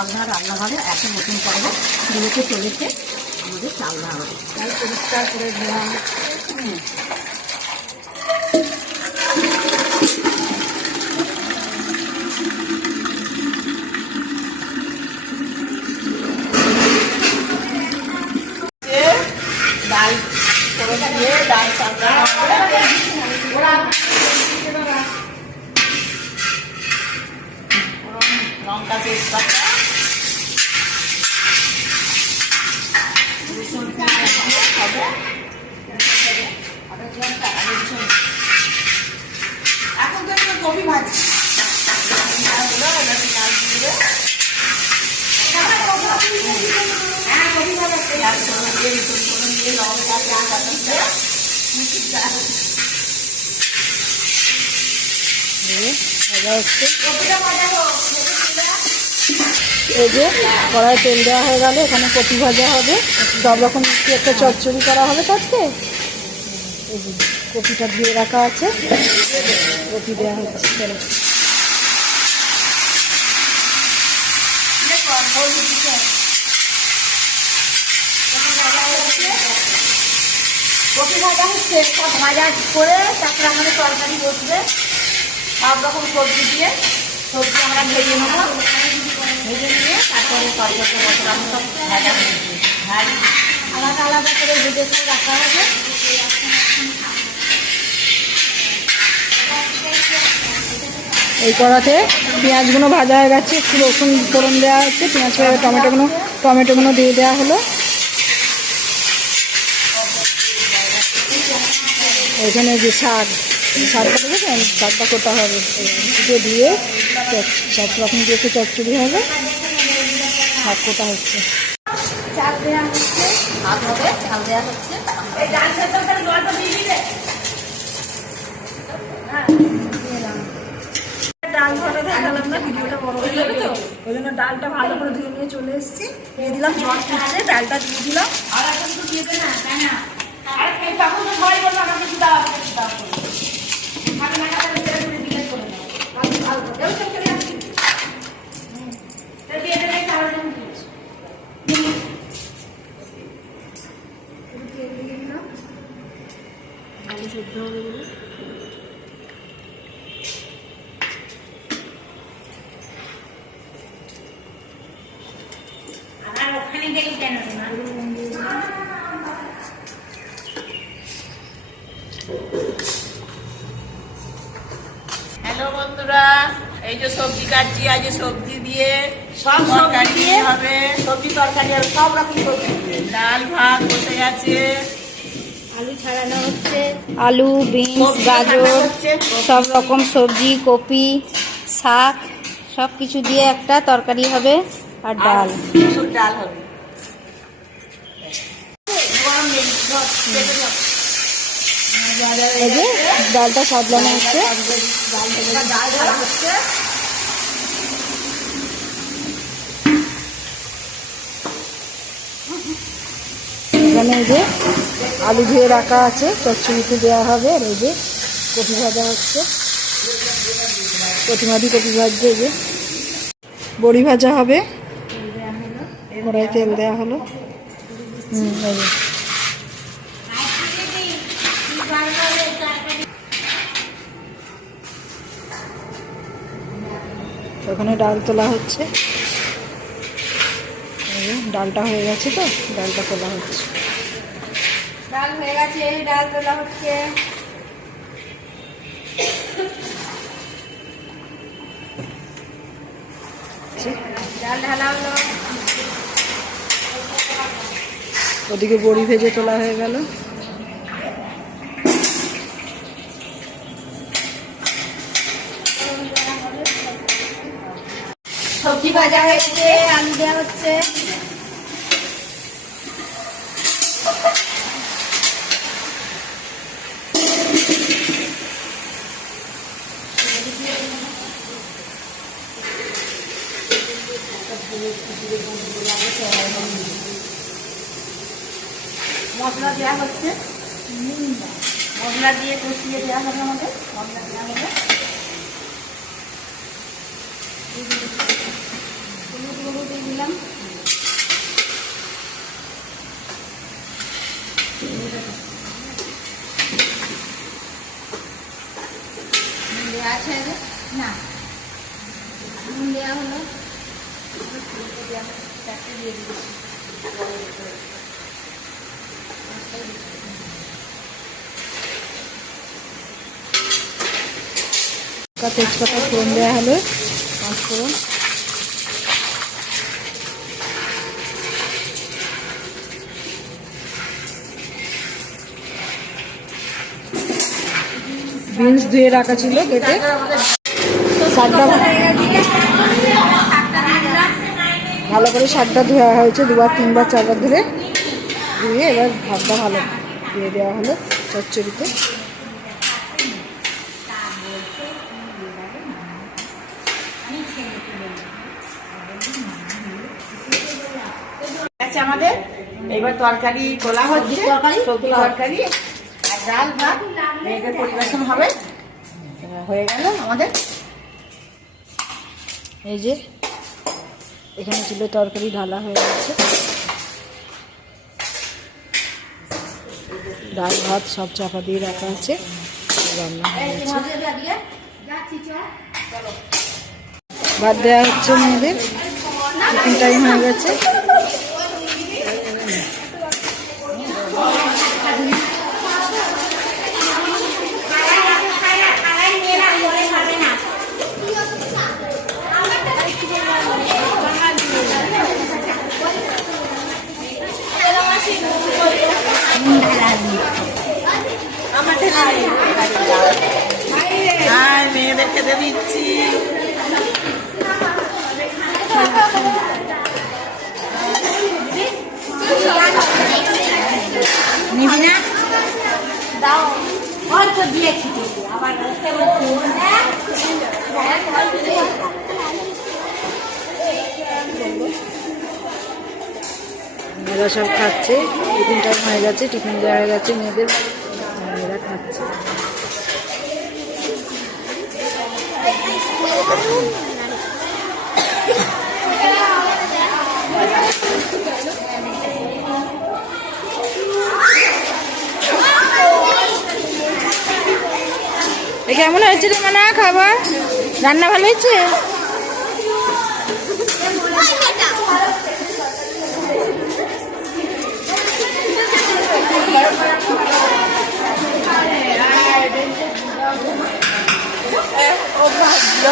আপনার রান্নাঘরে এত নতুন পর্ব শুরুতে চলেছে আমাদের চাল রান্না। তাই পরিষ্কার করে দেওয়া ডাল করে দিয়ে ডাল চাল লঙ্কা তেজপাতা রসুন হবে এখন তো কপি ভাজি এই যে কড়াই তেল দেওয়া হয়ে গেল, এখানে কপি ভাজা হবে, সব রকম মিষ্টি একটা চচ্চড়ি করা হবে। তাতে এই যে কপিটা ধুয়ে রাখা আছে, কপি দেওয়া হচ্ছে তেলে। কপি ভাজা হচ্ছে, সব ভাজা করে তারপরে আমাদের তরকারি বসবে। সব রকম সবজি দিয়ে সবজি আমরা ভেজে নেবো, ভেজে নিয়ে তারপরে তরকারি মশলা সব ভাজা আলাদা আলাদা করে ভেজে সব রাখা হবে। এই কড়াতে পেঁয়াজগুলো ভাজা হয়ে গেছে, একটু রসুন ফোড়ন দেওয়া হচ্ছে, পেঁয়াজ টমেটোগুলো দিয়ে দেওয়া হলো। এখানে যে শাকটা দেখেছেন, শাকটা কোটা হবে, দিয়ে দিয়ে সব রকম দিয়ে চচ্চড়ি হবে। শাক কোটা হচ্ছে, চাল দেওয়া হচ্ছে, ভাত হবে, চাল দেওয়া হচ্ছে। ডাল ধরে দেখালাম না, ভিডিওটা বড় হয়ে যাবে তো, ওই জন্য ডালটা ভালো করে ধুয়ে নিয়ে চলে এসেছি। দিয়ে দিলাম জল ফুটছে, ডালটা দিয়ে দিলাম। আর এখন তো দিয়ে দে না, তাই না? আর এই তখন তো সবাই বললো আমাকে কিছু দাও, কিছু দাও। আমি না করে বের করে দিলে করে দাও। ভালো করে দেও, সব করে আসি। তো দিয়ে দে, খাওয়ার জন্য দিয়েছি। দিয়ে দিলাম। ভালো সেদ্ধ হবে বলে। হ্যালো বন্ধুরা, এই যে সবজি কাটছি, আজ সবজি দিয়ে সব তরকারি দিয়ে হবে, সবজি তরকারি আর সব রকম সবজি দিয়ে ডাল ভাত বসে আছে। আলু ছাড়ানো হচ্ছে, আলু, বিনস, গাজর, সব রকম সবজি, কপি, শাক সব কিছু দিয়ে একটা তরকারি হবে আর ডাল হবে। এই যে ডালটা সাজলানো হচ্ছে, এখানে এই যে আলু ধুয়ে রাখা আছে, চচ্চড়িতে দেওয়া হবে। আর এই যে কপি ভাজা হচ্ছে, কপি ভাজছে। এই যে বড়ি ভাজা হবে, কড়াই তেল দেওয়া হলো। ওখানে ডাল তোলা হচ্ছে, ডালটা হয়ে গেছে তো, ডালটা তোলা হচ্ছে। ডাল হয়ে গেছে, ডাল তোলা হচ্ছে। ডাল ঢালা হলো, ওদিকে বড়ি ভেজে তোলা হয়ে গেল। সবজি ভাজা হয়েছে, আলু দেওয়া হচ্ছে। মশলা দেওয়া হচ্ছে, মশলা দিয়ে কষিয়ে দেওয়া হবে। আমাদের মশলা দেওয়া হবে, হলুদ দিলাম। আছে না নুন দেওয়া হলো, দিয়ে দিচ্ছি। তেজপাতা ফোড়ন দেওয়া হলো, পাঁচফোড়ন, বিনস ধুয়ে রাখা ছিল কেটে, শাকটা ভালো করে শাকটা ধোয়া হয়েছে 2বার 3বার 4বার ধরে ধুয়ে এবার ভাতটা ভালো দিয়ে দেওয়া হলো চচ্চড়িতে। আমাদের এবার তরকারি খোলা হচ্ছে, সবজি তরকারি আর ডাল ভাত মেয়েদের পরিবেশন হবে। হয়ে গেল আমাদের। এই যে এখানে ছিল তরকারি ঢালা হয়ে গেছে, ডাল ভাত সব চাপা দিয়ে রাখা আছে, রান্না হয়ে গেছে। ভাত দেওয়া হচ্ছে মেয়েদের, টিফিন টাইম হয়ে গেছে। মেয়েদের খেতে দিচ্ছি। নিবি না দাও অল্প দিয়েছি আবার মেয়েরা সব খাচ্ছে, টিফিন টাইম হয়ে গেছে, টিফিন দেওয়া হয়ে গেছে মেয়েদের, মেয়েরা খাচ্ছে। কেমন হয়েছে রে মানা খাবার? রান্না ভালো হয়েছে? ও ভাগ্য